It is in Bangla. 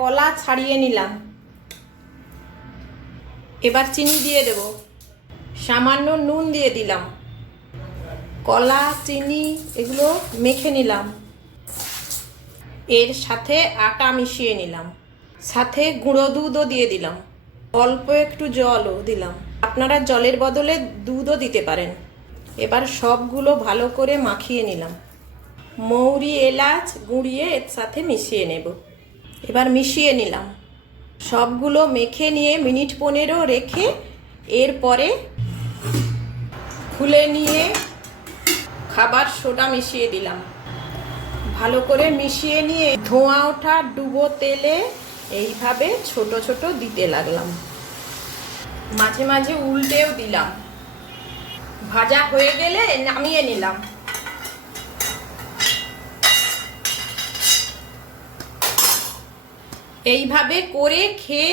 কলা ছাড়িয়ে নিলাম। এবার চিনি দিয়ে দেব, সামান্য নুন দিয়ে দিলাম, কলা চিনি এগুলো মেখে নিলাম। এর সাথে আটা মিশিয়ে নিলাম, সাথে গুঁড়ো দুধও দিয়ে দিলাম, অল্প একটু জলও দিলাম। আপনারা জলের বদলে দুধও দিতে পারেন। এবার সবগুলো ভালো করে মাখিয়ে নিলাম। মৌরি এলাচ গুঁড়িয়ে এর সাথে মিশিয়ে নেব। এবার মিশিয়ে নিলাম, সবগুলো মেখে নিয়ে মিনিট 15 রেখে এরপরে খুলে নিয়ে খাবার সোডা মিশিয়ে দিলাম। ভালো করে মিশিয়ে নিয়ে ধোঁয়া ওঠা ডুবো তেলে এইভাবে ছোট ছোট দিতে লাগলাম, মাঝে মাঝে উল্টেও দিলাম। ভাজা হয়ে গেলে নামিয়ে নিলাম। এইভাবে করে খেয়ে